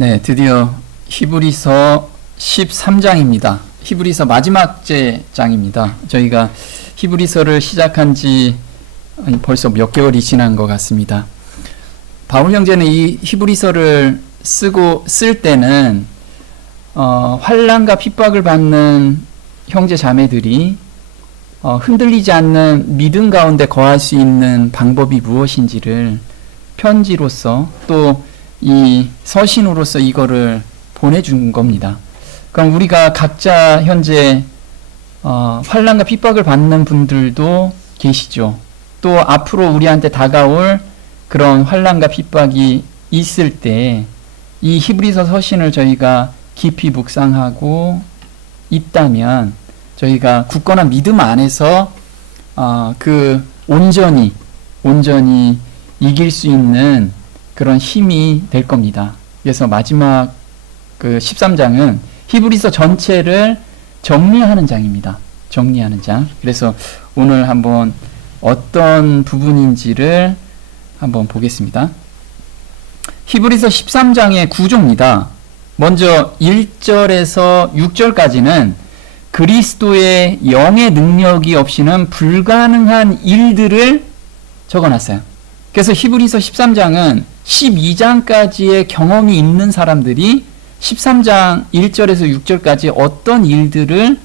네, 드디어 히브리서 13장입니다. 히브리서 마지막 장입니다. 저희가 히브리서를 시작한 지 벌써 몇 개월이 지난 것 같습니다. 바울 형제는 이 히브리서를 쓸 때는 환난과 핍박을 받는 형제 자매들이 흔들리지 않는 믿음 가운데 거할 수 있는 방법이 무엇인지를 편지로서 또 이 서신으로서 이거를 보내준 겁니다. 그럼 우리가 각자 현재 환난과 핍박을 받는 분들도 계시죠. 또 앞으로 우리한테 다가올 그런 환난과 핍박이 있을 때 이 히브리서 서신을 저희가 깊이 묵상하고 있다면 저희가 굳건한 믿음 안에서 온전히 이길 수 있는 그런 힘이 될 겁니다. 그래서 마지막 13장은 히브리서 전체를 정리하는 장입니다. 정리하는 장. 그래서 오늘 한번 어떤 부분인지를 한번 보겠습니다. 히브리서 13장의 구조입니다. 먼저 1절에서 6절까지는 그리스도의 영의 능력이 없이는 불가능한 일들을 적어놨어요. 그래서 히브리서 13장은 12장까지의 경험이 있는 사람들이 13장 1절에서 6절까지 어떤 일들을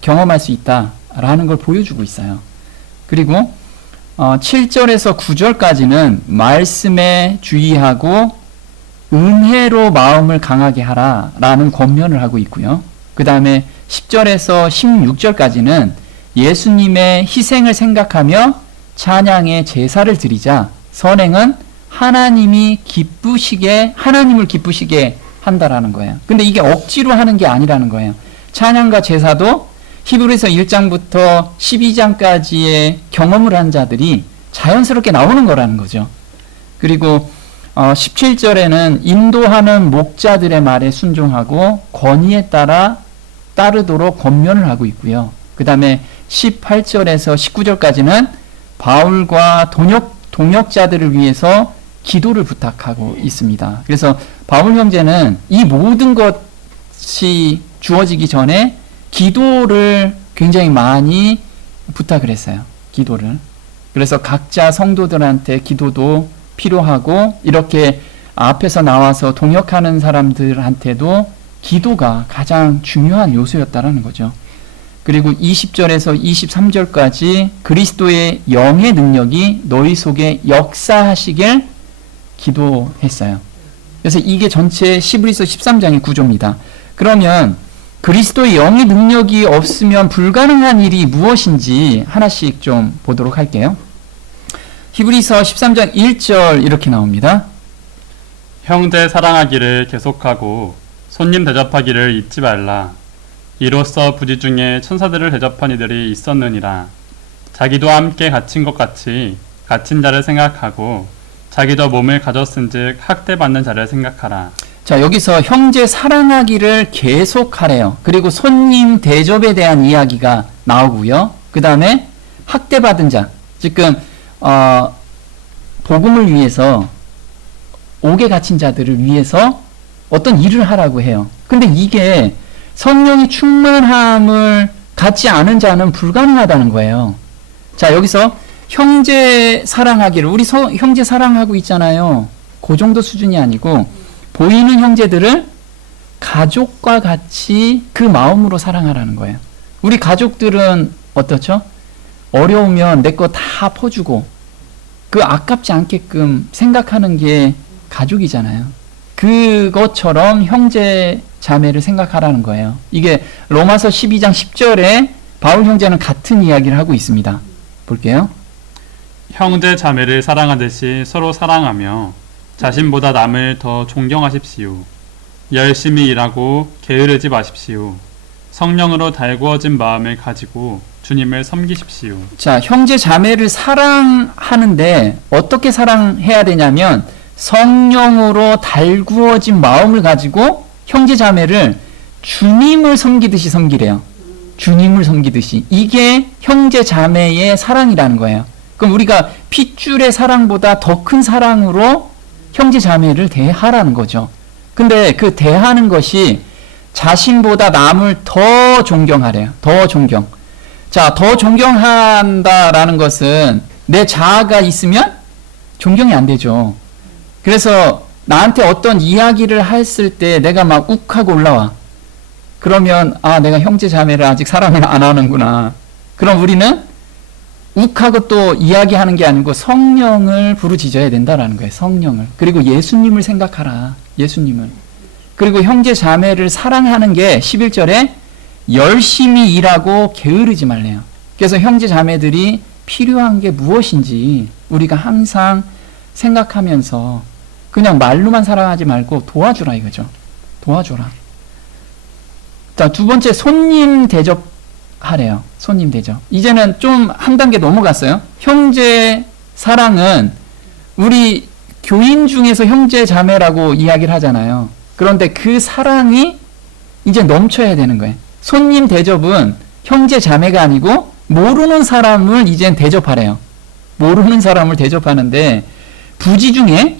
경험할 수 있다라는 걸 보여주고 있어요. 그리고 7절에서 9절까지는 말씀에 주의하고 은혜로 마음을 강하게 하라라는 권면을 하고 있고요. 그 다음에 10절에서 16절까지는 예수님의 희생을 생각하며 찬양의 제사를 드리자. 선행은 하나님을 기쁘시게 한다라는 거예요. 근데 이게 억지로 하는 게 아니라는 거예요. 찬양과 제사도 히브리서 1장부터 12장까지의 경험을 한 자들이 자연스럽게 나오는 거라는 거죠. 그리고 17절에는 인도하는 목자들의 말에 순종하고 권위에 따르도록 권면을 하고 있고요. 그 다음에 18절에서 19절까지는 바울과 동역자들을 위해서 기도를 부탁하고 있습니다. 그래서 바울 형제는 이 모든 것이 주어지기 전에 기도를 굉장히 많이 부탁을 했어요. 기도를. 그래서 각자 성도들한테 기도도 필요하고 이렇게 앞에서 나와서 동역하는 사람들한테도 기도가 가장 중요한 요소였다라는 거죠. 그리고 20절에서 23절까지 그리스도의 영의 능력이 너희 속에 역사하시길 기도했어요. 그래서 이게 전체 히브리서 13장의 구조입니다. 그러면 그리스도의 영의 능력이 없으면 불가능한 일이 무엇인지 하나씩 좀 보도록 할게요. 히브리서 13장 1절 이렇게 나옵니다. 형제 사랑하기를 계속하고 손님 대접하기를 잊지 말라. 이로써 부지 중에 천사들을 대접한 이들이 있었느니라. 자기도 함께 갇힌 것 같이 갇힌 자를 생각하고 자기도 몸을 가졌은즉 학대받는 자를 생각하라. 자, 여기서 형제 사랑하기를 계속하래요. 그리고 손님 대접에 대한 이야기가 나오고요. 그 다음에 학대받은 자, 지금 복음을 위해서 옥에 갇힌 자들을 위해서 어떤 일을 하라고 해요. 근데 이게 성령의 충만함을 갖지 않은 자는 불가능하다는 거예요. 자, 여기서 형제 사랑하기를, 우리 형제 사랑하고 있잖아요. 그 정도 수준이 아니고 보이는 형제들을 가족과 같이 그 마음으로 사랑하라는 거예요. 우리 가족들은 어떻죠? 어려우면 내 거 다 퍼주고 그 아깝지 않게끔 생각하는 게 가족이잖아요. 그것처럼 형제 자매를 생각하라는 거예요. 이게 로마서 12장 10절에 바울 형제는 같은 이야기를 하고 있습니다. 볼게요. 형제 자매를 사랑하듯이 서로 사랑하며 자신보다 남을 더 존경하십시오. 열심히 일하고 게으르지 마십시오. 성령으로 달구어진 마음을 가지고 주님을 섬기십시오. 자, 형제 자매를 사랑하는데 어떻게 사랑해야 되냐면 성령으로 달구어진 마음을 가지고 형제 자매를 주님을 섬기듯이 섬기래요. 주님을 섬기듯이. 이게 형제 자매의 사랑이라는 거예요. 그럼 우리가 핏줄의 사랑보다 더 큰 사랑으로 형제 자매를 대하라는 거죠. 근데 그 대하는 것이 자신보다 남을 더 존경하래요. 더 존경. 자, 더 존경한다라는 것은 내 자아가 있으면 존경이 안 되죠. 그래서 나한테 어떤 이야기를 했을 때 내가 막 욱하고 올라와. 그러면 아, 내가 형제 자매를 아직 사랑을 안 하는구나. 그럼 우리는 욱하고 또 이야기하는 게 아니고 성령을 부르짖어야 된다라는 거예요. 성령을. 그리고 예수님을 생각하라. 예수님을. 그리고 형제 자매를 사랑하는 게 11절에 열심히 일하고 게으르지 말래요. 그래서 형제 자매들이 필요한 게 무엇인지 우리가 항상 생각하면서 그냥 말로만 사랑하지 말고 도와주라 이거죠. 도와줘라. 자, 두 번째 손님 대접하래요. 손님 대접. 이제는 좀 한 단계 넘어갔어요. 형제 사랑은 우리 교인 중에서 형제 자매라고 이야기를 하잖아요. 그런데 그 사랑이 이제 넘쳐야 되는 거예요. 손님 대접은 형제 자매가 아니고 모르는 사람을 이젠 대접하래요. 모르는 사람을 대접하는데 부지 중에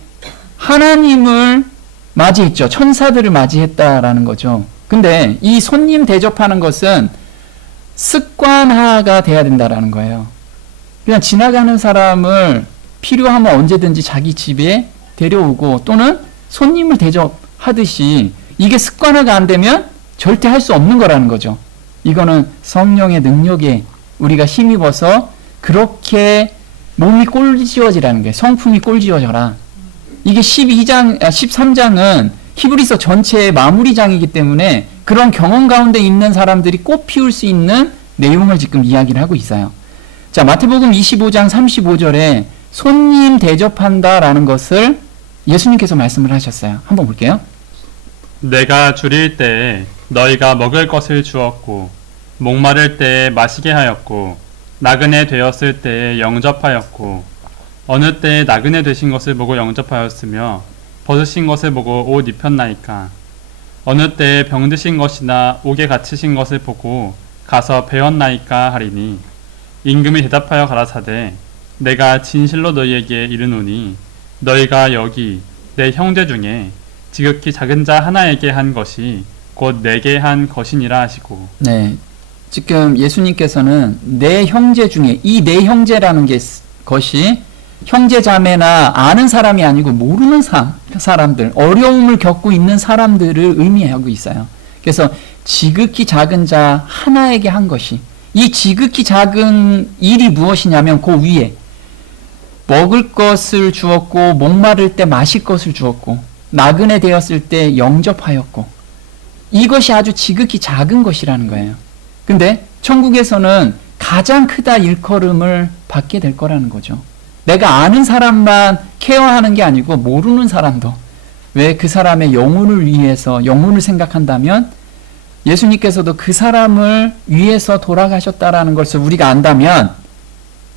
하나님을 맞이했죠. 천사들을 맞이했다라는 거죠. 근데 이 손님 대접하는 것은 습관화가 돼야 된다라는 거예요. 그냥 지나가는 사람을 필요하면 언제든지 자기 집에 데려오고 또는 손님을 대접하듯이 이게 습관화가 안 되면 절대 할 수 없는 거라는 거죠. 이거는 성령의 능력에 우리가 힘입어서 그렇게 몸이 꼴지어지라는 게 성품이 꼴지어져라. 이게 13장은 히브리서 전체의 마무리장이기 때문에 그런 경험 가운데 있는 사람들이 꽃 피울 수 있는 내용을 지금 이야기를 하고 있어요. 자, 마태복음 25장 35절에 손님 대접한다라는 것을 예수님께서 말씀을 하셨어요. 한번 볼게요. 내가 줄일 때에 너희가 먹을 것을 주었고 목마를 때에 마시게 하였고 나그네 되었을 때에 영접하였고 어느 때에 나그네 되신 것을 보고 영접하였으며 벗으신 것을 보고 옷 입혔나이까 어느 때에 병드신 것이나 옥에 갇히신 것을 보고 가서 배웠나이까 하리니 임금이 대답하여 가라사대 내가 진실로 너희에게 이르노니 너희가 여기 내 형제 중에 지극히 작은 자 하나에게 한 것이 곧 내게 한 것이니라 하시고. 네, 지금 예수님께서는 내 형제 중에 이 내 형제라는 것이 형제 자매나 아는 사람이 아니고 모르는 사람들, 어려움을 겪고 있는 사람들을 의미하고 있어요. 그래서 지극히 작은 자 하나에게 한 것이, 이 지극히 작은 일이 무엇이냐면 그 위에 먹을 것을 주었고 목마를 때 마실 것을 주었고 나그네 되었을 때 영접하였고, 이것이 아주 지극히 작은 것이라는 거예요. 근데 천국에서는 가장 크다 일컬음을 받게 될 거라는 거죠. 내가 아는 사람만 케어하는 게 아니고 모르는 사람도, 왜 그 사람의 영혼을 위해서, 영혼을 생각한다면 예수님께서도 그 사람을 위해서 돌아가셨다라는 것을 우리가 안다면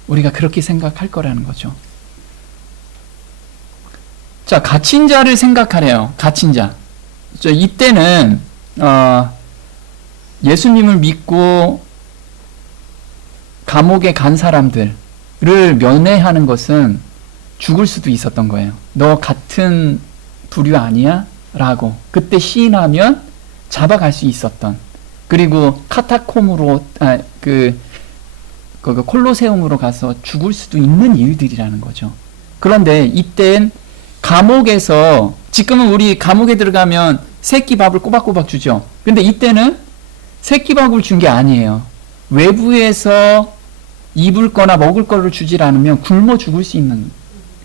우리가 그렇게 생각할 거라는 거죠. 자, 갇힌 자를 생각하래요. 갇힌 자. 이때는 예수님을 믿고 감옥에 간 사람들을 면회하는 것은 죽을 수도 있었던 거예요. 너 같은 부류 아니야? 라고 그때 시인하면 잡아갈 수 있었던, 그리고 카타콤으로 콜로세움으로 가서 죽을 수도 있는 일들이라는 거죠. 그런데 이땐 감옥에서, 지금은 우리 감옥에 들어가면 새끼밥을 꼬박꼬박 주죠. 근데 이때는 새끼밥을 준 게 아니에요. 외부에서 입을 거나 먹을 거를 주질 않으면 굶어 죽을 수 있는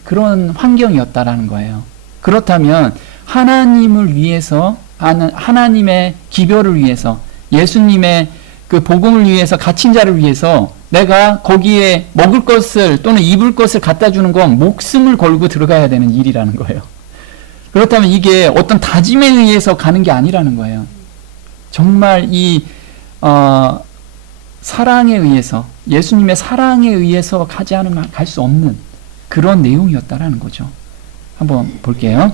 그런 환경이었다라는 거예요. 그렇다면 하나님을 위해서, 하나님의 기별을 위해서, 예수님의 그 복음을 위해서, 갇힌 자를 위해서 내가 거기에 먹을 것을 또는 입을 것을 갖다 주는 건 목숨을 걸고 들어가야 되는 일이라는 거예요. 그렇다면 이게 어떤 다짐에 의해서 가는 게 아니라는 거예요. 정말 이 사랑에 의해서, 예수님의 사랑에 의해서 가지 않으면 갈 수 없는 그런 내용이었다라는 거죠. 한번 볼게요.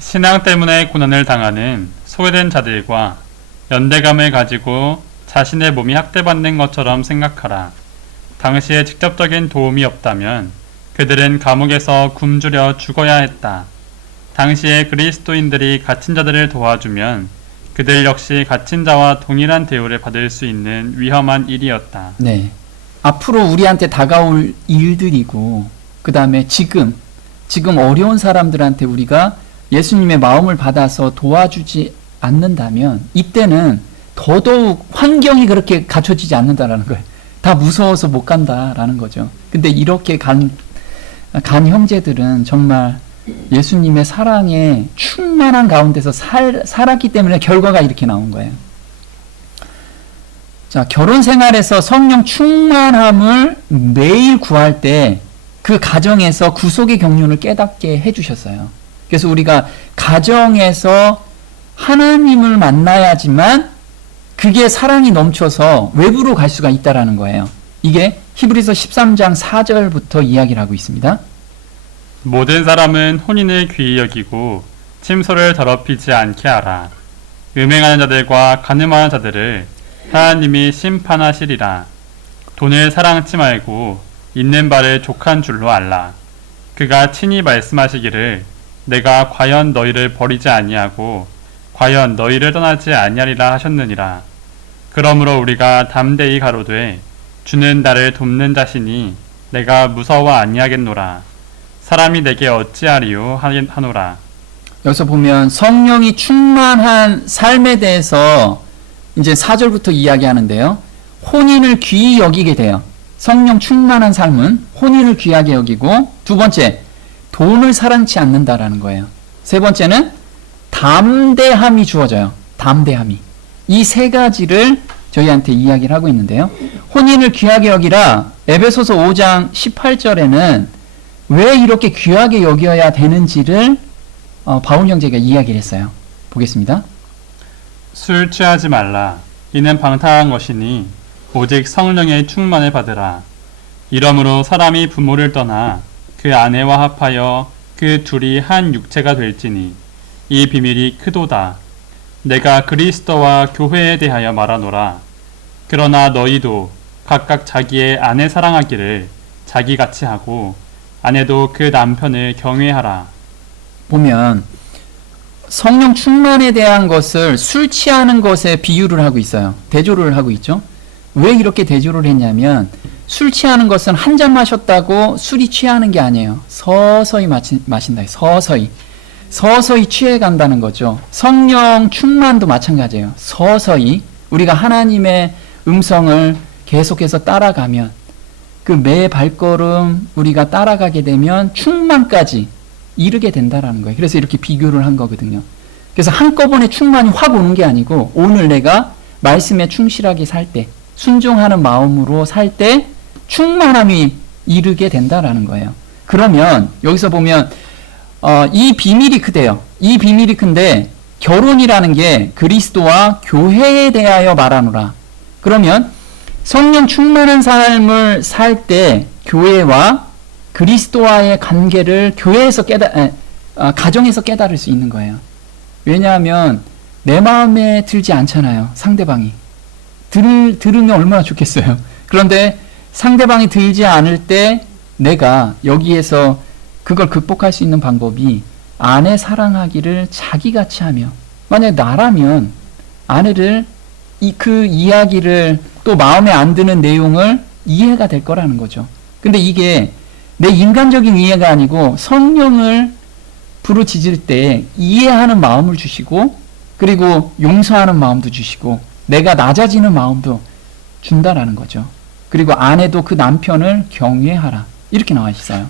신앙 때문에 고난을 당하는 소외된 자들과 연대감을 가지고 자신의 몸이 학대받는 것처럼 생각하라. 당시에 직접적인 도움이 없다면 그들은 감옥에서 굶주려 죽어야 했다. 당시에 그리스도인들이 갇힌 자들을 도와주면 그들 역시 갇힌 자와 동일한 대우를 받을 수 있는 위험한 일이었다. 네. 앞으로 우리한테 다가올 일들이고, 그 다음에 지금 어려운 사람들한테 우리가 예수님의 마음을 받아서 도와주지 않는다면, 이때는 더더욱 환경이 그렇게 갖춰지지 않는다라는 거예요. 다 무서워서 못 간다라는 거죠. 근데 이렇게 간 형제들은 정말 예수님의 사랑에 충만한 가운데서 살았기 때문에 결과가 이렇게 나온 거예요. 자, 결혼 생활에서 성령 충만함을 매일 구할 때 그 가정에서 구속의 경륜을 깨닫게 해주셨어요. 그래서 우리가 가정에서 하나님을 만나야지만 그게 사랑이 넘쳐서 외부로 갈 수가 있다라는 거예요. 이게 히브리서 13장 4절부터 이야기를 하고 있습니다. 모든 사람은 혼인을 귀히 여기고 침소를 더럽히지 않게 하라. 음행하는 자들과 간음하는 자들을 하나님이 심판하시리라. 돈을 사랑치 말고 있는 바를 족한 줄로 알라. 그가 친히 말씀하시기를 내가 과연 너희를 버리지 아니하고 과연 너희를 떠나지 아니하리라 하셨느니라. 그러므로 우리가 담대히 가로되 주는 나를 돕는 자시니 내가 무서워 아니하겠노라. 사람이 내게 어찌하리요 하노라. 여기서 보면 성령이 충만한 삶에 대해서 이제 4절부터 이야기하는데요. 혼인을 귀히 여기게 돼요. 성령 충만한 삶은 혼인을 귀하게 여기고, 두 번째, 돈을 사랑치 않는다라는 거예요. 세 번째는 담대함이 주어져요. 담대함이. 이 세 가지를 저희한테 이야기를 하고 있는데요. 혼인을 귀하게 여기라, 에베소서 5장 18절에는 왜 이렇게 귀하게 여겨야 되는지를 바울 형제가 이야기를 했어요. 보겠습니다. 술 취하지 말라. 이는 방탕한 것이니 오직 성령의 충만을 받으라. 이러므로 사람이 부모를 떠나 그 아내와 합하여 그 둘이 한 육체가 될지니 이 비밀이 크도다. 내가 그리스도와 교회에 대하여 말하노라. 그러나 너희도 각각 자기의 아내 사랑하기를 자기같이 하고 아내도 그 남편을 경외하라. 보면 성령 충만에 대한 것을 술 취하는 것에 비유를 하고 있어요. 대조를 하고 있죠. 왜 이렇게 대조를 했냐면 술 취하는 것은 한 잔 마셨다고 술이 취하는 게 아니에요. 서서히 마신다. 서서히 취해 간다는 거죠. 성령 충만도 마찬가지예요. 서서히 우리가 하나님의 음성을 계속해서 따라가면, 그 매 발걸음 우리가 따라가게 되면 충만까지 이르게 된다라는 거예요. 그래서 이렇게 비교를 한 거거든요. 그래서 한꺼번에 충만이 확 오는 게 아니고, 오늘 내가 말씀에 충실하게 살 때, 순종하는 마음으로 살 때 충만함이 이르게 된다라는 거예요. 그러면 여기서 보면 이 비밀이 크대요. 이 비밀이 큰데, 결혼이라는 게 그리스도와 교회에 대하여 말하노라. 그러면 성령 충만한 삶을 살 때 교회와 그리스도와의 관계를 교회에서 가정에서 깨달을 수 있는 거예요. 왜냐하면 내 마음에 들지 않잖아요. 상대방이. 들으면 얼마나 좋겠어요. 그런데 상대방이 들지 않을 때 내가 여기에서 그걸 극복할 수 있는 방법이 아내 사랑하기를 자기같이 하며, 만약에 나라면 아내를 그 이야기를 또 마음에 안 드는 내용을 이해가 될 거라는 거죠. 근데 이게 내 인간적인 이해가 아니고 성령을 부르짖을 때 이해하는 마음을 주시고, 그리고 용서하는 마음도 주시고, 내가 낮아지는 마음도 준다라는 거죠. 그리고 아내도 그 남편을 경외하라. 이렇게 나와 있어요.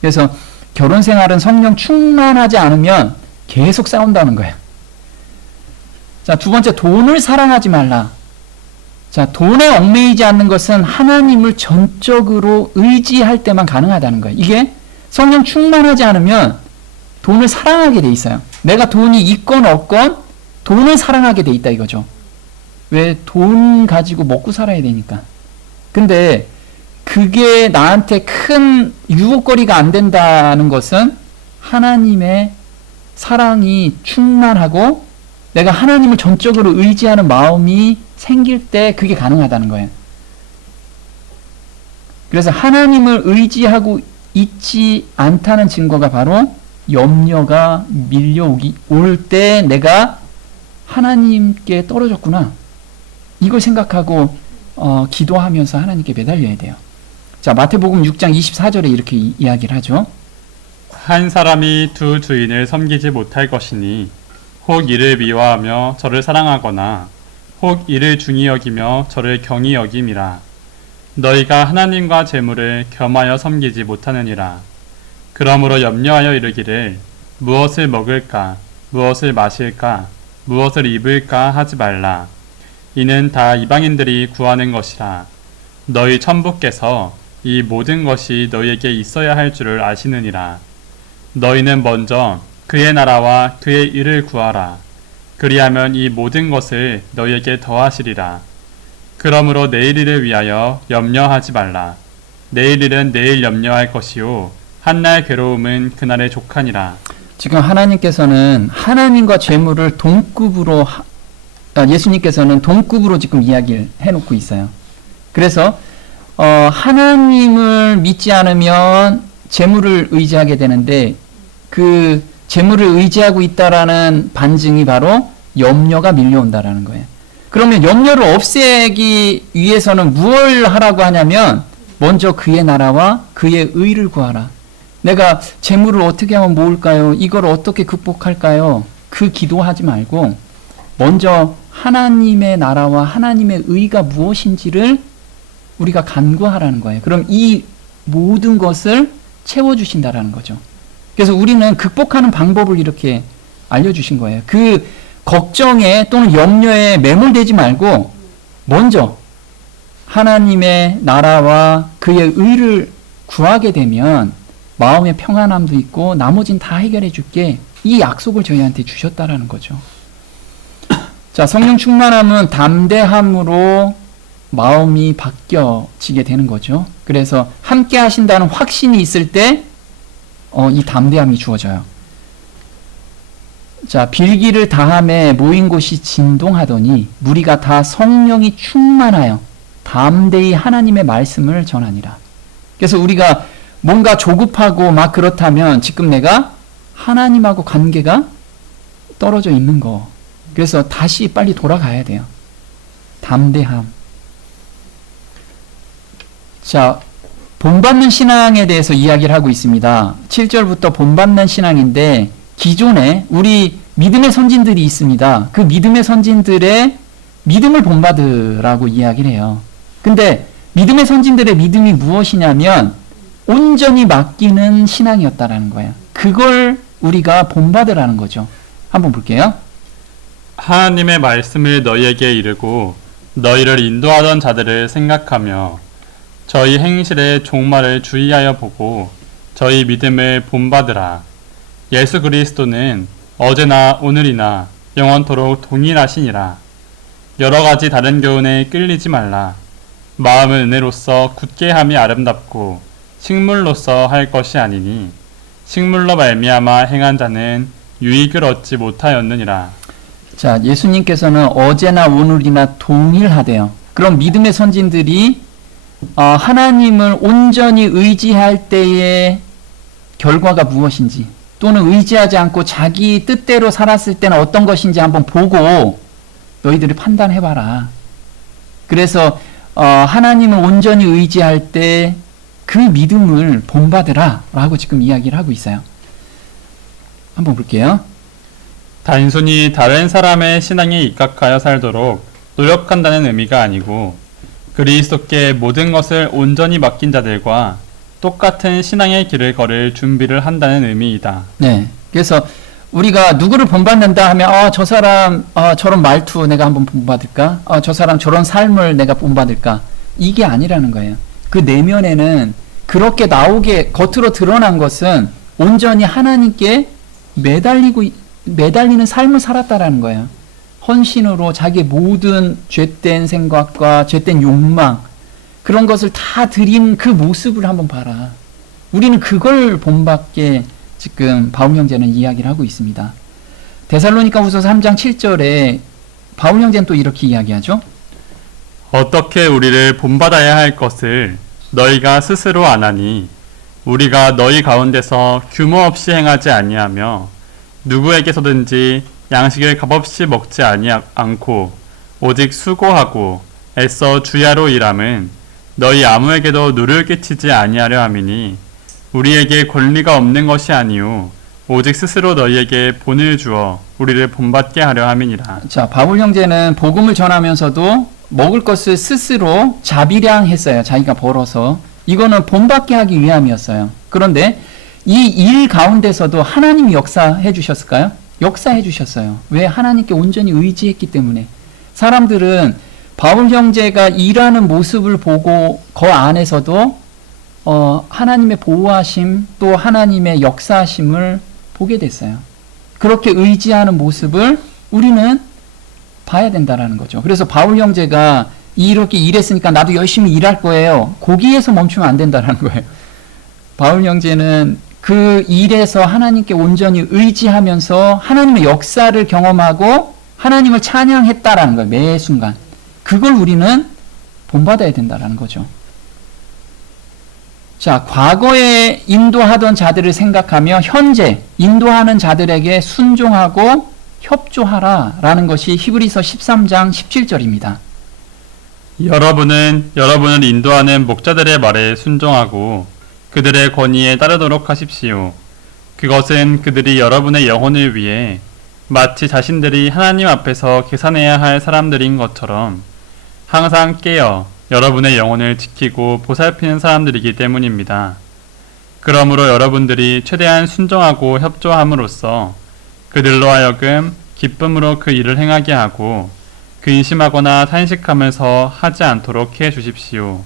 그래서 결혼 생활은 성령 충만하지 않으면 계속 싸운다는 거예요. 자, 두 번째, 돈을 사랑하지 말라. 자, 돈에 얽매이지 않는 것은 하나님을 전적으로 의지할 때만 가능하다는 거예요. 이게 성령 충만하지 않으면 돈을 사랑하게 돼 있어요. 내가 돈이 있건 없건 돈을 사랑하게 돼 있다 이거죠. 왜? 돈 가지고 먹고 살아야 되니까. 근데 그게 나한테 큰 유혹거리가 안 된다는 것은 하나님의 사랑이 충만하고 내가 하나님을 전적으로 의지하는 마음이 생길 때 그게 가능하다는 거예요. 그래서 하나님을 의지하고 있지 않다는 증거가 바로 염려가 밀려올 때 내가 하나님께 떨어졌구나. 이걸 생각하고 기도하면서 하나님께 매달려야 돼요. 자, 마태복음 6장 24절에 이렇게 이야기를 하죠. 한 사람이 두 주인을 섬기지 못할 것이니 혹 이를 미워하며 저를 사랑하거나 혹 이를 중히 여기며 저를 경히 여김이라. 너희가 하나님과 재물을 겸하여 섬기지 못하느니라. 그러므로 염려하여 이르기를 무엇을 먹을까, 무엇을 마실까, 무엇을 입을까 하지 말라. 이는 다 이방인들이 구하는 것이라. 너희 천부께서 이 모든 것이 너희에게 있어야 할 줄을 아시느니라. 너희는 먼저 그의 나라와 그의 일을 구하라. 그리하면 이 모든 것을 너희에게 더하시리라. 그러므로 내일 일을 위하여 염려하지 말라. 내일 일은 내일 염려할 것이요 한날 괴로움은 그날의 족하니라. 지금 하나님께서는 하나님과 재물을 동급으로 예수님께서는 동급으로 지금 이야기를 해놓고 있어요. 그래서 하나님을 믿지 않으면 재물을 의지하게 되는데 그 재물을 의지하고 있다라는 반증이 바로 염려가 밀려온다라는 거예요. 그러면 염려를 없애기 위해서는 무엇을 하라고 하냐면 먼저 그의 나라와 그의 의를 구하라. 내가 재물을 어떻게 하면 모을까요? 이걸 어떻게 극복할까요? 그 기도하지 말고 먼저 하나님의 나라와 하나님의 의가 무엇인지를 우리가 간구하라는 거예요. 그럼 이 모든 것을 채워주신다라는 거죠. 그래서 우리는 극복하는 방법을 이렇게 알려주신 거예요. 그 걱정에 또는 염려에 매몰되지 말고 먼저 하나님의 나라와 그의 의를 구하게 되면 마음의 평안함도 있고 나머진 다 해결해 줄게. 이 약속을 저희한테 주셨다라는 거죠. 자, 성령 충만함은 담대함으로 마음이 바뀌어지게 되는 거죠. 그래서 함께 하신다는 확신이 있을 때 이 담대함이 주어져요. 자, 빌기를 다함에 모인 곳이 진동하더니 무리가 다 성령이 충만하여 담대히 하나님의 말씀을 전하니라. 그래서 우리가 뭔가 조급하고 막 그렇다면 지금 내가 하나님하고 관계가 떨어져 있는 거. 그래서 다시 빨리 돌아가야 돼요. 담대함. 자, 본받는 신앙에 대해서 이야기를 하고 있습니다. 7절부터 본받는 신앙인데 기존에 우리 믿음의 선진들이 있습니다. 그 믿음의 선진들의 믿음을 본받으라고 이야기를 해요. 근데 믿음의 선진들의 믿음이 무엇이냐면 온전히 맡기는 신앙이었다라는 거예요. 그걸 우리가 본받으라는 거죠. 한번 볼게요. 하나님의 말씀을 너희에게 이르고 너희를 인도하던 자들을 생각하며 저희 행실의 종말을 주의하여 보고 저희 믿음을 본받으라. 예수 그리스도는 어제나 오늘이나 영원토록 동일하시니라. 여러 가지 다른 교훈에 끌리지 말라. 마음은 은혜로서 굳게 함이 아름답고 식물로서 할 것이 아니니 식물로 말미암아 행한 자는 유익을 얻지 못하였느니라. 자, 예수님께서는 어제나 오늘이나 동일하대요. 그럼 믿음의 선진들이 하나님을 온전히 의지할 때의 결과가 무엇인지 또는 의지하지 않고 자기 뜻대로 살았을 때는 어떤 것인지 한번 보고 너희들이 판단해봐라. 그래서 하나님을 온전히 의지할 때 그 믿음을 본받으라 라고 지금 이야기를 하고 있어요. 한번 볼게요. 단순히 다른 사람의 신앙에 입각하여 살도록 노력한다는 의미가 아니고 그리스도께 모든 것을 온전히 맡긴 자들과 똑같은 신앙의 길을 걸을 준비를 한다는 의미이다. 네. 그래서 우리가 누구를 본받는다 하면 저 사람 저런 말투 내가 한번 본받을까? 저 사람 저런 삶을 내가 본받을까? 이게 아니라는 거예요. 그 내면에는 그렇게 나오게 겉으로 드러난 것은 온전히 하나님께 매달리는 삶을 살았다라는 거예요. 헌신으로 자기의 모든 죄된 생각과 죄된 욕망 그런 것을 다 드린 그 모습을 한번 봐라. 우리는 그걸 본받게 지금 바울 형제는 이야기를 하고 있습니다. 데살로니가 후서서 3장 7절에 바울 형제는 또 이렇게 이야기하죠. 어떻게 우리를 본받아야 할 것을 너희가 스스로 아나니 우리가 너희 가운데서 규모 없이 행하지 아니하며 누구에게서든지 양식을 값없이 먹지 않고 오직 수고하고 애써 주야로 일함은 너희 아무에게도 누를 끼치지 아니하려 함이니 우리에게 권리가 없는 것이 아니요 오직 스스로 너희에게 본을 주어 우리를 본받게 하려 함이니라. 자, 바울 형제는 복음을 전하면서도 먹을 것을 스스로 자비량했어요. 자기가 벌어서. 이거는 본받게 하기 위함이었어요. 그런데 이 일 가운데서도 하나님이 역사해 주셨을까요? 역사해 주셨어요. 왜? 하나님께 온전히 의지했기 때문에. 사람들은 바울 형제가 일하는 모습을 보고 그 안에서도 하나님의 보호하심 또 하나님의 역사하심을 보게 됐어요. 그렇게 의지하는 모습을 우리는 봐야 된다라는 거죠. 그래서 바울 형제가 이렇게 일했으니까 나도 열심히 일할 거예요. 거기에서 멈추면 안 된다라는 거예요. 바울 형제는 그 일에서 하나님께 온전히 의지하면서 하나님의 역사를 경험하고 하나님을 찬양했다라는 거예요. 매 순간. 그걸 우리는 본받아야 된다라는 거죠. 자, 과거에 인도하던 자들을 생각하며 현재 인도하는 자들에게 순종하고 협조하라라는 것이 히브리서 13장 17절입니다. 여러분은 여러분을 인도하는 목자들의 말에 순종하고 그들의 권위에 따르도록 하십시오. 그것은 그들이 여러분의 영혼을 위해 마치 자신들이 하나님 앞에서 계산해야 할 사람들인 것처럼 항상 깨어 여러분의 영혼을 지키고 보살피는 사람들이기 때문입니다. 그러므로 여러분들이 최대한 순종하고 협조함으로써 그들로 하여금 기쁨으로 그 일을 행하게 하고 근심하거나 탄식하면서 하지 않도록 해 주십시오.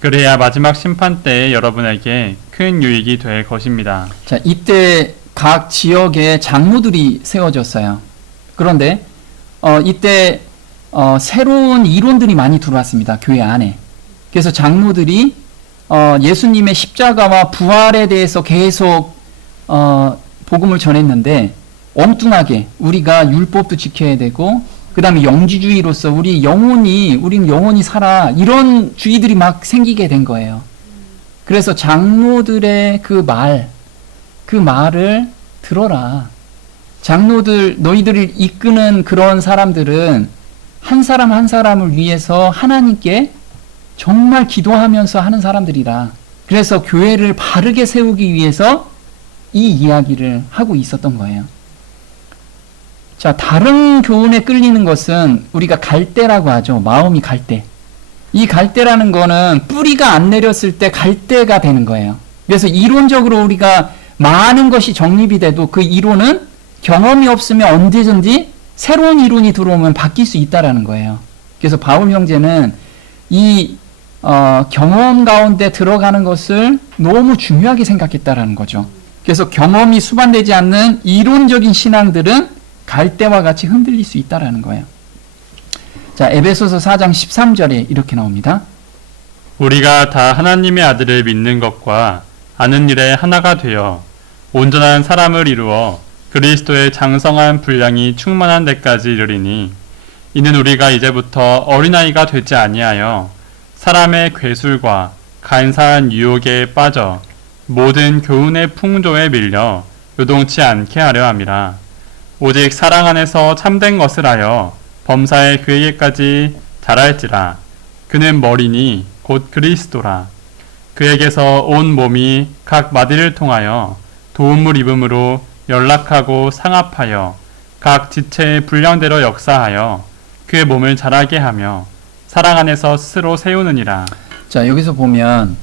그래야 마지막 심판 때에 여러분에게 큰 유익이 될 것입니다. 자, 이때 각 지역에 장로들이 세워졌어요. 그런데 이때 새로운 이론들이 많이 들어왔습니다. 교회 안에. 그래서 장로들이 예수님의 십자가와 부활에 대해서 계속 복음을 전했는데 엉뚱하게 우리가 율법도 지켜야 되고 그 다음에 영지주의로서 우리는 영원히 살아 이런 주의들이 막 생기게 된 거예요. 그래서 장로들의 그 말을 들어라. 장로들, 너희들을 이끄는 그런 사람들은 한 사람 한 사람을 위해서 하나님께 정말 기도하면서 하는 사람들이라. 그래서 교회를 바르게 세우기 위해서 이 이야기를 하고 있었던 거예요. 자, 다른 교훈에 끌리는 것은 우리가 갈대라고 하죠. 마음이 갈대. 이 갈대라는 거는 뿌리가 안 내렸을 때 갈대가 되는 거예요. 그래서 이론적으로 우리가 많은 것이 정립이 돼도 그 이론은 경험이 없으면 언제든지 새로운 이론이 들어오면 바뀔 수 있다라는 거예요. 그래서 바울 형제는 이 경험 가운데 들어가는 것을 너무 중요하게 생각했다라는 거죠. 그래서 경험이 수반되지 않는 이론적인 신앙들은 갈대와 같이 흔들릴 수 있다라는 거예요. 자, 에베소서 4장 13절에 이렇게 나옵니다. 우리가 다 하나님의 아들을 믿는 것과 아는 일에 하나가 되어 온전한 사람을 이루어 그리스도의 장성한 분량이 충만한 데까지 이르리니 이는 우리가 이제부터 어린아이가 되지 아니하여 사람의 괴술과 간사한 유혹에 빠져 모든 교훈의 풍조에 밀려 요동치 않게 하려 함이라. 오직 사랑 안에서 참된 것을 하여 범사에 그에게까지 자랄지라. 그는 머리니 곧 그리스도라. 그에게서 온 몸이 각 마디를 통하여 도움을 입음으로 연락하고 상합하여 각 지체의 분량대로 역사하여 그의 몸을 자라게 하며 사랑 안에서 스스로 세우느니라. 자, 여기서 보면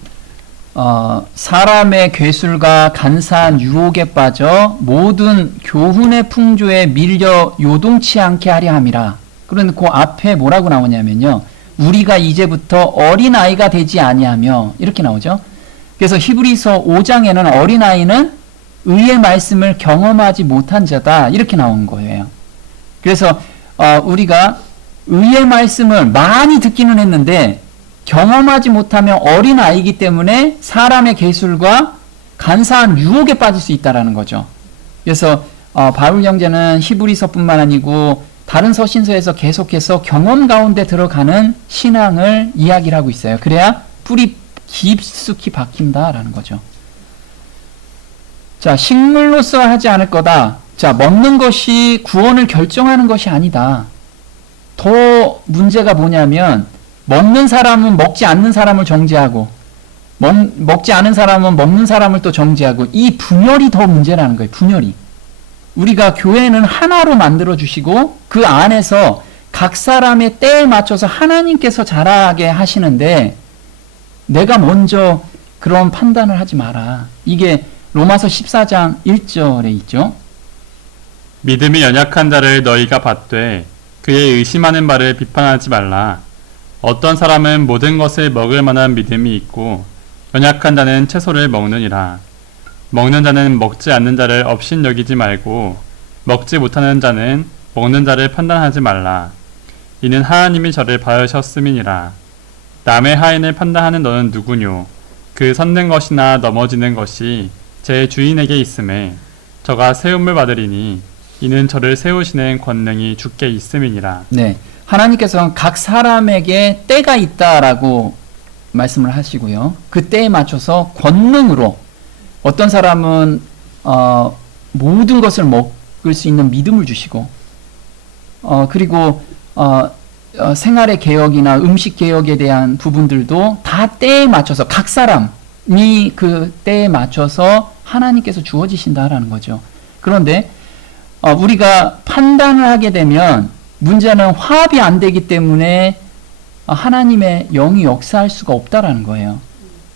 사람의 괴술과 간사한 유혹에 빠져 모든 교훈의 풍조에 밀려 요동치 않게 하려 함이라. 그런데 그 앞에 뭐라고 나오냐면요. 우리가 이제부터 어린아이가 되지 아니하며 이렇게 나오죠. 그래서 히브리서 5장에는 어린아이는 의의 말씀을 경험하지 못한 자다 이렇게 나온 거예요. 그래서 우리가 의의 말씀을 많이 듣기는 했는데 경험하지 못하면 어린아이이기 때문에 사람의 괴술과 간사한 유혹에 빠질 수 있다는 거죠. 그래서 바울 형제는 히브리서뿐만 아니고 다른 서신서에서 계속해서 경험 가운데 들어가는 신앙을 이야기를 하고 있어요. 그래야 뿌리 깊숙이 박힌다라는 거죠. 자, 식물로서 하지 않을 거다. 자, 먹는 것이 구원을 결정하는 것이 아니다. 더 문제가 뭐냐면 먹는 사람은 먹지 않는 사람을 정죄하고 먹지 않은 사람은 먹는 사람을 또 정죄하고 이 분열이 더 문제라는 거예요. 분열이. 우리가 교회는 하나로 만들어 주시고 그 안에서 각 사람의 때에 맞춰서 하나님께서 자라게 하시는데 내가 먼저 그런 판단을 하지 마라. 이게 로마서 14장 1절에 있죠. 믿음이 연약한 자를 너희가 받되 그의 의심하는 바를 비판하지 말라. 어떤 사람은 모든 것을 먹을 만한 믿음이 있고 연약한 자는 채소를 먹느니라. 먹는 자는 먹지 않는 자를 업신 여기지 말고 먹지 못하는 자는 먹는 자를 판단하지 말라. 이는 하나님이 저를 받으셨음이니라. 남의 하인을 판단하는 너는 누구뇨? 그 섰는 것이나 넘어지는 것이 제 주인에게 있음에 저가 세움을 받으리니 이는 저를 세우시는 권능이 주께 있음이니라. 네, 하나님께서는 각 사람에게 때가 있다라고 말씀을 하시고요. 그 때에 맞춰서 권능으로 어떤 사람은 모든 것을 먹을 수 있는 믿음을 주시고 그리고 생활의 개혁이나 음식 개혁에 대한 부분들도 다 때에 맞춰서 각 사람이 그 때에 맞춰서 하나님께서 주어지신다라는 거죠. 그런데 우리가 판단을 하게 되면 문제는 화합이 안 되기 때문에 하나님의 영이 역사할 수가 없다라는 거예요.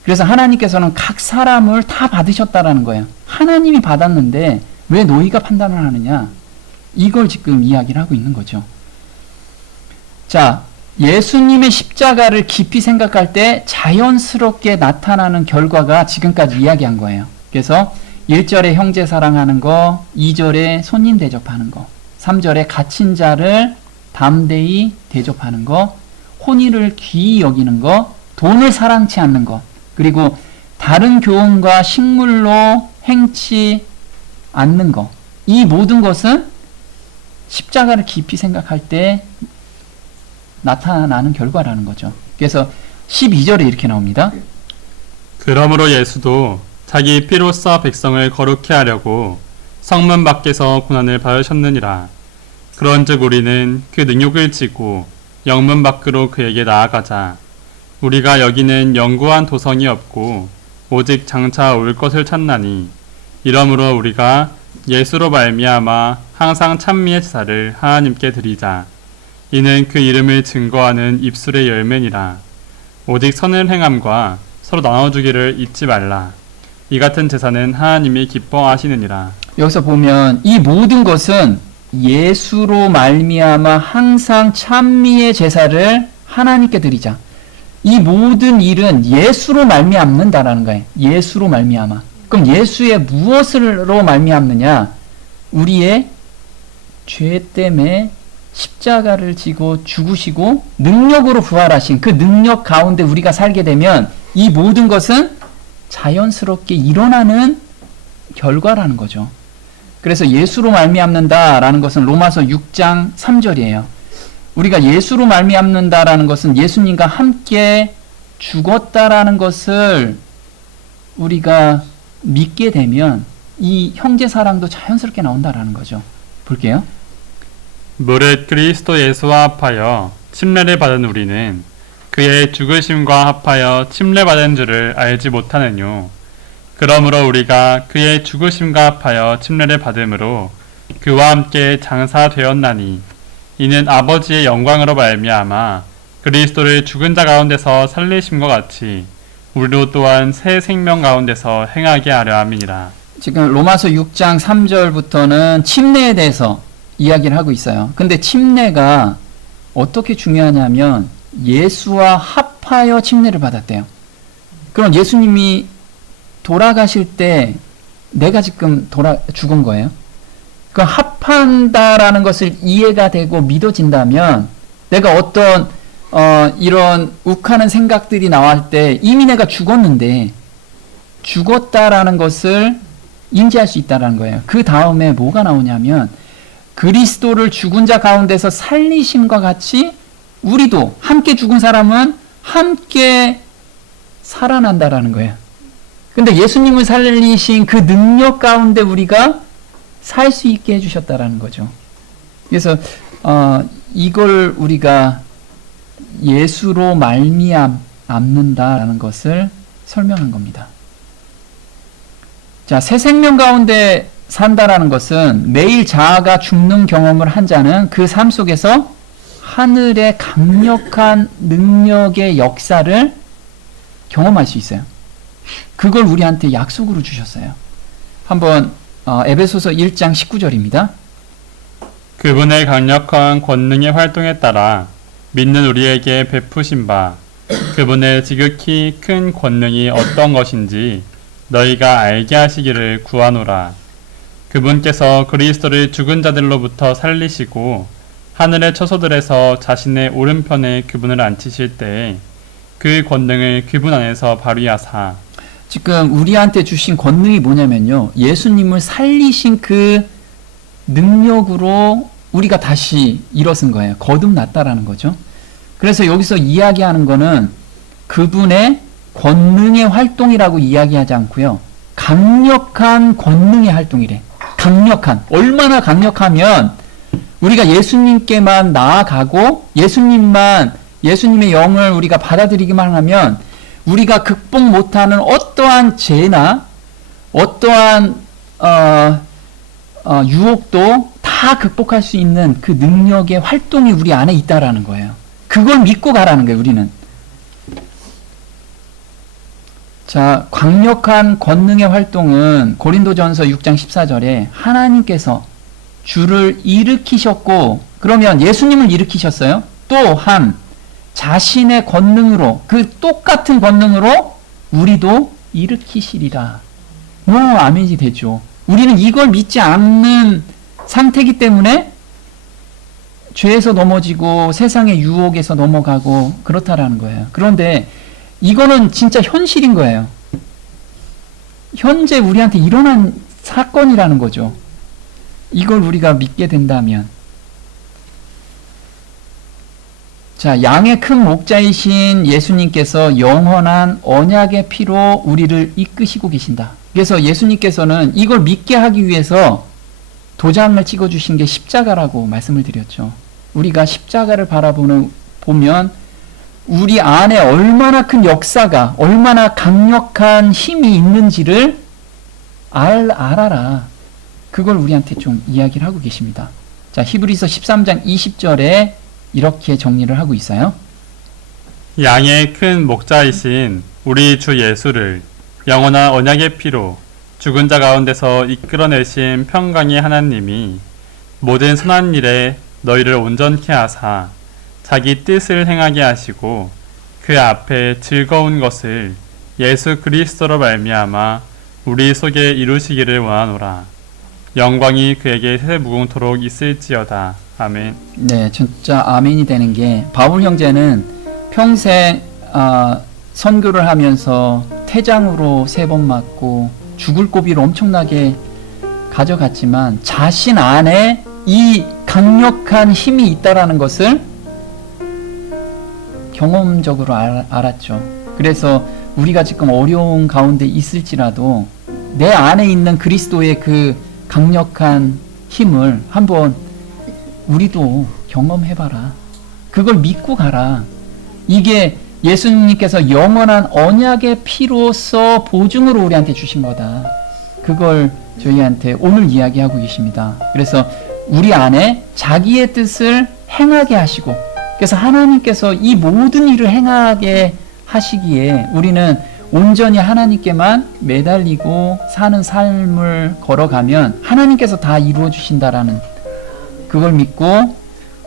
그래서 하나님께서는 각 사람을 다 받으셨다라는 거예요. 하나님이 받았는데 왜 너희가 판단을 하느냐? 이걸 지금 이야기를 하고 있는 거죠. 자, 예수님의 십자가를 깊이 생각할 때 자연스럽게 나타나는 결과가 지금까지 이야기한 거예요. 그래서 1절에 형제 사랑하는 거, 2절에 손님 대접하는 거, 3절에 갇힌 자를 담대히 대접하는 거, 혼의를 귀히 여기는 거, 돈을 사랑치 않는 것, 그리고 다른 교훈과 식물로 행치 않는 것. 이 모든 것은 십자가를 깊이 생각할 때 나타나는 결과라는 거죠. 그래서 12절에 이렇게 나옵니다. 그러므로 예수도 자기 피로써 백성을 거룩케 하려고 성문 밖에서 고난을 받으셨느니라. 그런즉 우리는 그 능욕을 지고 영문 밖으로 그에게 나아가자. 우리가 여기는 영구한 도성이 없고 오직 장차 올 것을 찾나니 이러므로 우리가 예수로 말미암아 항상 찬미의 제사를 하나님께 드리자. 이는 그 이름을 증거하는 입술의 열매니라. 오직 선을 행함과 서로 나눠주기를 잊지 말라. 이 같은 제사는 하나님이 기뻐하시느니라. 여기서 보면 이 모든 것은 예수로 말미암아 항상 찬미의 제사를 하나님께 드리자. 이 모든 일은 예수로 말미암는다라는 거예요. 예수로 말미암아. 그럼 예수의 무엇으로 말미암느냐? 우리의 죄 때문에 십자가를 지고 죽으시고 능력으로 부활하신 그 능력 가운데 우리가 살게 되면 이 모든 것은 자연스럽게 일어나는 결과라는 거죠. 그래서 예수로 말미암는다라는 것은 로마서 6장 3절이에요. 우리가 예수로 말미암는다라는 것은 예수님과 함께 죽었다라는 것을 우리가 믿게 되면 이 형제 사랑도 자연스럽게 나온다라는 거죠. 볼게요. 무릇 그리스도 예수와 합하여 침례를 받은 우리는 그의 죽으심과 합하여 침례받은 줄을 알지 못하느뇨. 그러므로 우리가 그의 죽으심과 합하여 침례를 받음으로 그와 함께 장사되었나니 이는 아버지의 영광으로 말미암아 그리스도를 죽은 자 가운데서 살리심과 같이 우리도 또한 새 생명 가운데서 행하게 하려 함이니라. 지금 로마서 6장 3절부터는 침례에 대해서 이야기를 하고 있어요. 근데 침례가 어떻게 중요하냐면 예수와 합하여 침례를 받았대요. 그럼 예수님이 돌아가실 때 내가 지금 죽은 거예요. 그 합한다라는 것을 이해가 되고 믿어진다면 내가 어떤 이런 욱하는 생각들이 나올 때 이미 내가 죽었는데 죽었다라는 것을 인지할 수 있다라는 거예요. 그 다음에 뭐가 나오냐면 그리스도를 죽은 자 가운데서 살리심과 같이 우리도 함께 죽은 사람은 함께 살아난다라는 거예요. 근데 예수님을 살리신 그 능력 가운데 우리가 살 수 있게 해주셨다라는 거죠. 그래서 이걸 우리가 예수로 말미암는다라는 것을 설명한 겁니다. 자, 새 생명 가운데 산다라는 것은 매일 자아가 죽는 경험을 한 자는 그 삶 속에서 하늘의 강력한 능력의 역사를 경험할 수 있어요. 그걸 우리한테 약속으로 주셨어요. 한번 에베소서 1장 19절입니다. 그분의 강력한 권능의 활동에 따라 믿는 우리에게 베푸신 바 그분의 지극히 큰 권능이 어떤 것인지 너희가 알게 하시기를 구하노라. 그분께서 그리스도를 죽은 자들로부터 살리시고 하늘의 처소들에서 자신의 오른편에 그분을 앉히실 때에 그 권능을 그분 안에서 발휘하사. 지금 우리한테 주신 권능이 뭐냐면요, 예수님을 살리신 그 능력으로 우리가 다시 일어선 거예요. 거듭났다라는 거죠. 그래서 여기서 이야기하는 거는 그분의 권능의 활동이라고 이야기하지 않고요, 강력한 권능의 활동이래. 강력한, 얼마나 강력하면 우리가 예수님께만 나아가고 예수님의 영을 우리가 받아들이기만 하면 우리가 극복 못하는 어떠한 죄나 어떠한 유혹도 다 극복할 수 있는 그 능력의 활동이 우리 안에 있다라는 거예요. 그걸 믿고 가라는 거예요, 우리는. 자, 강력한 권능의 활동은 고린도전서 6장 14절에 하나님께서 주를 일으키셨고, 그러면 예수님을 일으키셨어요. 또한 자신의 권능으로, 그 똑같은 권능으로 우리도 일으키시리라. 뭐 아멘이 되죠. 우리는 이걸 믿지 않는 상태이기 때문에 죄에서 넘어지고 세상의 유혹에서 넘어가고 그렇다라는 거예요. 그런데 이거는 진짜 현실인 거예요. 현재 우리한테 일어난 사건이라는 거죠. 이걸 우리가 믿게 된다면. 자, 양의 큰 목자이신 예수님께서 영원한 언약의 피로 우리를 이끄시고 계신다. 그래서 예수님께서는 이걸 믿게 하기 위해서 도장을 찍어주신 게 십자가라고 말씀을 드렸죠. 우리가 십자가를 보면 우리 안에 얼마나 큰 역사가, 얼마나 강력한 힘이 있는지를 알아라. 그걸 우리한테 좀 이야기를 하고 계십니다. 자, 히브리서 13장 20절에 이렇게 정리를 하고 있어요. 양의 큰 목자이신 우리 주 예수를 영원한 언약의 피로 죽은 자 가운데서 이끌어내신 평강의 하나님이 모든 선한 일에 너희를 온전케 하사 자기 뜻을 행하게 하시고 그 앞에 즐거운 것을 예수 그리스도로 말미암아 우리 속에 이루시기를 원하노라. 영광이 그에게 세세무궁토록 있을지어다. 아멘. 네, 진짜 아멘이 되는 게, 바울 형제는 평생 선교를 하면서 태장으로 3번 맞고 죽을 고비를 엄청나게 가져갔지만 자신 안에 이 강력한 힘이 있다라는 것을 경험적으로 알았죠. 그래서 우리가 지금 어려운 가운데 있을지라도 내 안에 있는 그리스도의 그 강력한 힘을 한번 우리도 경험해봐라. 그걸 믿고 가라. 이게 예수님께서 영원한 언약의 피로서 보증으로 우리한테 주신 거다. 그걸 저희한테 오늘 이야기하고 계십니다. 그래서 우리 안에 자기의 뜻을 행하게 하시고, 그래서 하나님께서 이 모든 일을 행하게 하시기에 우리는 온전히 하나님께만 매달리고 사는 삶을 걸어가면 하나님께서 다 이루어 주신다라는, 그걸 믿고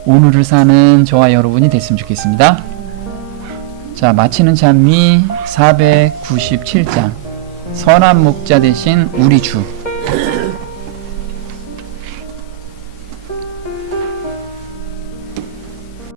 오늘을 사는 저와 여러분이 됐으면 좋겠습니다. 자, 마치는 찬미 497장, 선한 목자 되신 우리 주.